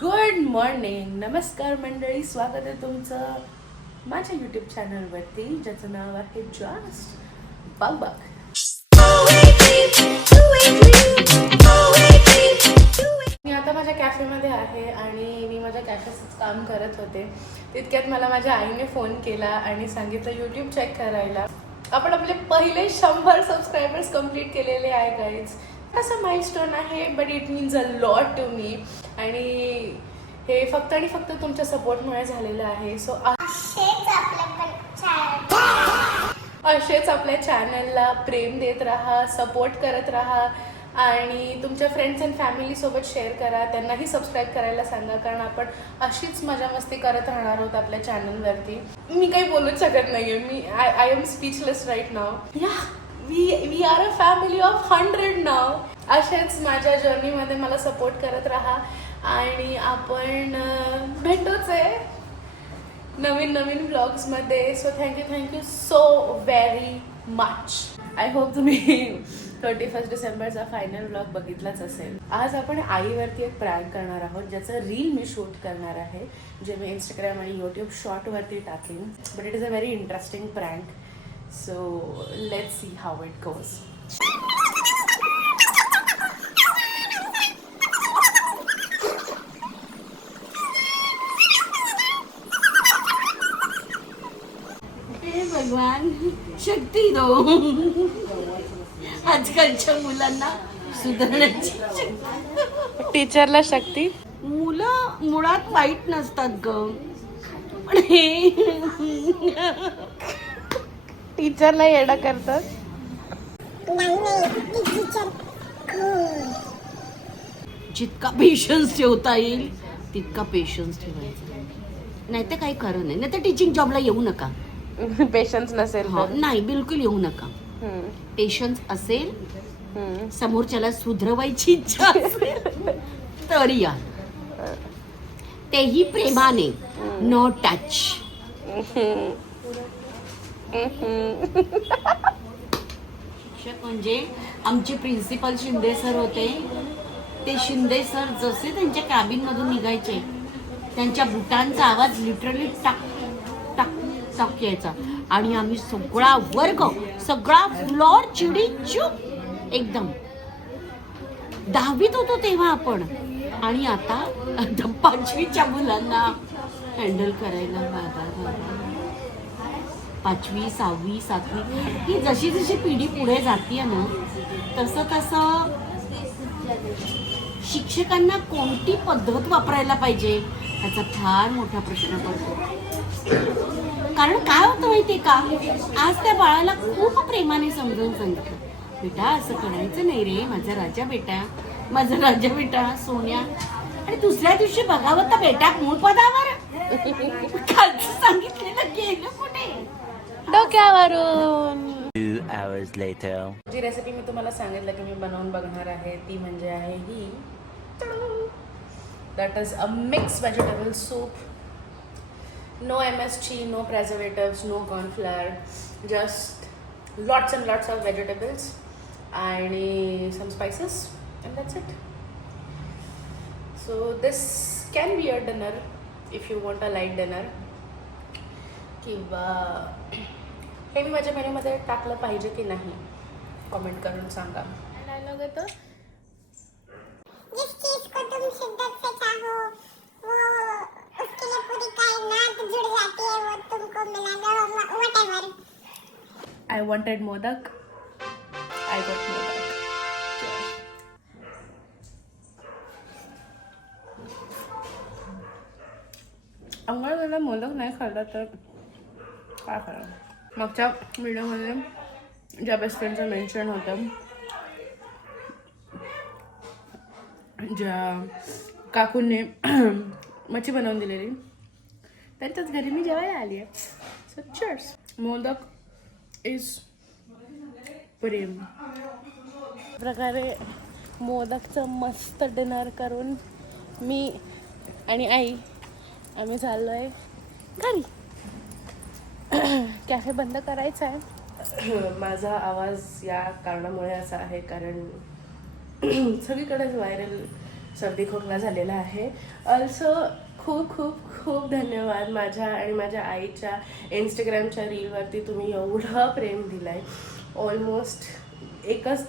Good morning, नमस्कार मंडळी, स्वागत आहे तुमचं माझ्या यूट्यूब चॅनलवरती ज्याचं नाव आहे जस्ट बग बग. मी आता माझ्या कॅफेमध्ये आहे आणि मी माझ्या कॅफेचंच काम करत होते. तितक्यात मला माझ्या आईने फोन केला आणि सांगितलं यूट्यूब चेक करायला. आपण आपले पहिले 100 सबस्क्रायबर्स कंप्लीट केलेले आहे गाईज. असं माइलस्टोन आहे, but it means a lot to me. आणि हे फक्त आणि फक्त तुमच्या सपोर्टमुळे झालेलं आहे. सो असेच आपल्या चॅनलला प्रेम देत राहा, सपोर्ट करत राहा आणि तुमच्या फ्रेंड्स अँड फॅमिलीसोबत शेअर करा. त्यांनाही सबस्क्राईब करायला सांगा, कारण आपण अशीच मजा मस्ती करत राहणार आहोत आपल्या चॅनलवरती. मी काही बोलूच शकत नाही आहे. I am speechless right now. Yeah we are a family of 100 now. असेच माझ्या जर्नीमध्ये मला सपोर्ट करत राहा आणि आपण भेटूच आहे नवीन नवीन ब्लॉग्समध्ये. So thank you so very much. I hope तुम्ही 31 डिसेंबरचा फायनल ब्लॉग बघितलाच असेल. आज आपण आईवरती एक प्रँक करणार आहोत, ज्याचं रील मी शूट करणार आहे, जे मी इंस्टाग्राम आणि यूट्यूब शॉर्टवरती टाकेन. But it is a very interesting prank. So let's see how it goes. भगवान शक्ती दो आजकालच्या मुलांना सुधारण्याची शक्ती. टीचरला शक्ती. मुलं मुळात वाईट नसतात ग, पण हे टीचरला येडा करतात. जितका पेशन्स ठेवता येईल तितका पेशन्स ठेवायचा, नाही तर काही खरं नाही. नाही तर टीचिंग जॉबला येऊ नका. पेशन्स नसेल तर. नाही, बिलकुल येऊ नका. पेशन्स असेल, समोरच्याला सुधरवायची इच्छा असेल तर या, तेही प्रेमाने, नो टच. शिक्षक म्हणजे आमचे प्रिन्सिपल शिंदे सर होते. ते शिंदे सर जसे त्यांच्या कॅबिन मधून निघायचे, त्यांच्या बुटांचा आवाज लिटरली टाक टाक टाक यायचा आणि आम्ही सगळा वर्ग, सगळा फ्लोर चिडीचूप एकदम. 10वीत होतो तेव्हा आपण, आणि आता 5वीच्या मुलांना हँडल करायला बाबा. 5वी, 6वी, 7वी ही जशी जशी पिढी पुढे जातीये ना, तसं तसं शिक्षकांना कोणती पद्धत वापरायला पाहिजे याचा फार मोठा प्रश्न पडतो. कारण काय होतं माहितीये का, आज त्या बाळाला खूप प्रेमाने समजून सांगितलं, बेटा असं करायचं नाही रे, माझा राजा बेटा, माझा राजा बेटा सोन्या. आणि दुसऱ्या दिवशी बघावं तर बेटा मूळ पदावर. कालचं सांगितलेलं गेलं कुठे डोक्यावरून. 2 hours later. जी रेसिपी मी तुम्हाला सांगितलं की मी बनवून बघणार आहे, ती म्हणजे आहे ही. That is a mix vegetable soup. No MSG, no preservatives, no cornflour, just lots and lots of vegetables and some spices, and that's it. So this can be your dinner if you want a light dinner. किंवा हे मी माझ्या मेन्यूमध्ये टाकलं पाहिजे की नाही, comment करून सांगा. Dialogue येतो, जिस चीज को तुम शिद्दत से चाहो वो उसके लिए पूरी कायनात जुड़ जाती है, वो तुमको मिला whatever. I wanted modak, I got modak. आम्हाला मोदक नाही खाल्ला तर काय करा. मागच्या व्हिडिओमध्ये ज्या बेस्ट फ्रेंडचं मेन्शन होतं, ज्या काकूंनी मच्छी बनवून दिलेली, त्यांच्याच घरी मी जेवायला आली आहे. So cheers. Modak is prem. प्रकारे मोदकचं मस्त डिनर करून मी आणि आई आम्ही चाललो आहे घरी. कॅफे बंद करायचा आहे. माझा आवाज या कारणामुळे असा आहे कारण सगळीकडेच व्हायरल सर्दी खोकला झालेला आहे. ऑल्सो खूप खूप खूप धन्यवाद माझ्या आणि माझ्या आईच्या इंस्टाग्रामच्या रीलवरती तुम्ही एवढं प्रेम दिलं आहे. ऑलमोस्ट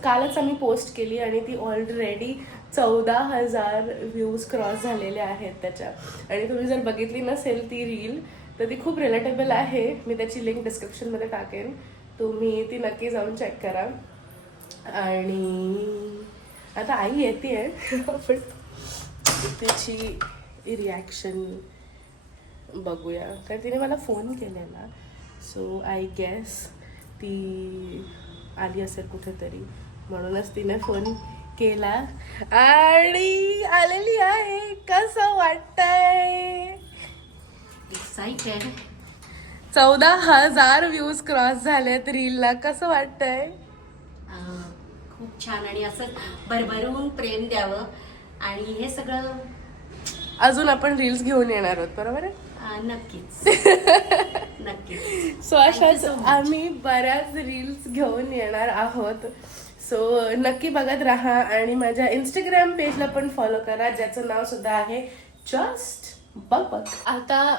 कालच आम्ही पोस्ट केली आणि ती ऑलरेडी 14,000 व्ह्यूज क्रॉस झालेले आहेत त्याच्या. आणि तुम्ही जर बघितली नसेल ती रील तर ती खूप रिलेटेबल आहे. मी त्याची लिंक डिस्क्रिप्शनमध्ये टाकेन, तुम्ही ती नक्की जाऊन चेक करा. आणि आता आई येते आहे पण त्याची रिॲक्शन बघूया, कारण तिने मला फोन केलेला. सो आय गेस ती आली असेल कुठेतरी, म्हणूनच तिने फोन केला आणि आलेली आहे. कसं वाटतंय? एक्साइटेड. 14,000 व्ह्यूज क्रॉस झालेत रीलला. कसं वाटतंय? खूप छान. आणि असं भरभरून प्रेम द्यावं. आणि हे सगळं अजून आपण रील्स घेऊन येणार आहोत, बरोबर आहे? नक्कीच नक्कीच. सो अशाच आम्ही बऱ्याच रील्स घेऊन येणार आहोत. सो नक्की बघत राहा आणि माझ्या इंस्टाग्राम पेजला पण फॉलो करा, ज्याचं नाव सुद्धा आहे जस्ट बघ बघ. आता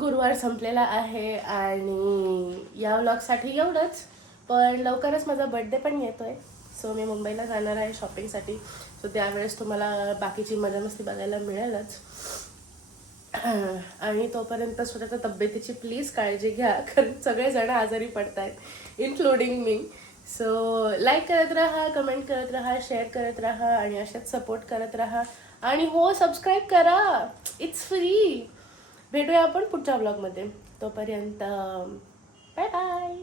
गुरुवार संपलेला आहे आणि या व्लॉगसाठी एवढंच. पण लवकरच माझा बर्थडे पण येतोय. सो मी मुंबईला जाणार आहे शॉपिंगसाठी. सो त्यावेळेस तुम्हाला बाकीची मजा मस्ती बघायला मिळेलच. आणि तोपर्यंत स्वतःच्या तब्येतीची प्लीज काळजी घ्या, कारण सगळेजण आजारी पडत आहेत, इन्क्लुडिंग मी. सो लाईक करत राहा, कमेंट करत राहा, शेअर करत राहा आणि अशाच सपोर्ट करत राहा. आणि हो, सबस्क्राईब करा, इट्स फ्री. भेटूया आपण पुढच्या व्लॉगमध्ये. तोपर्यंत बाय बाय.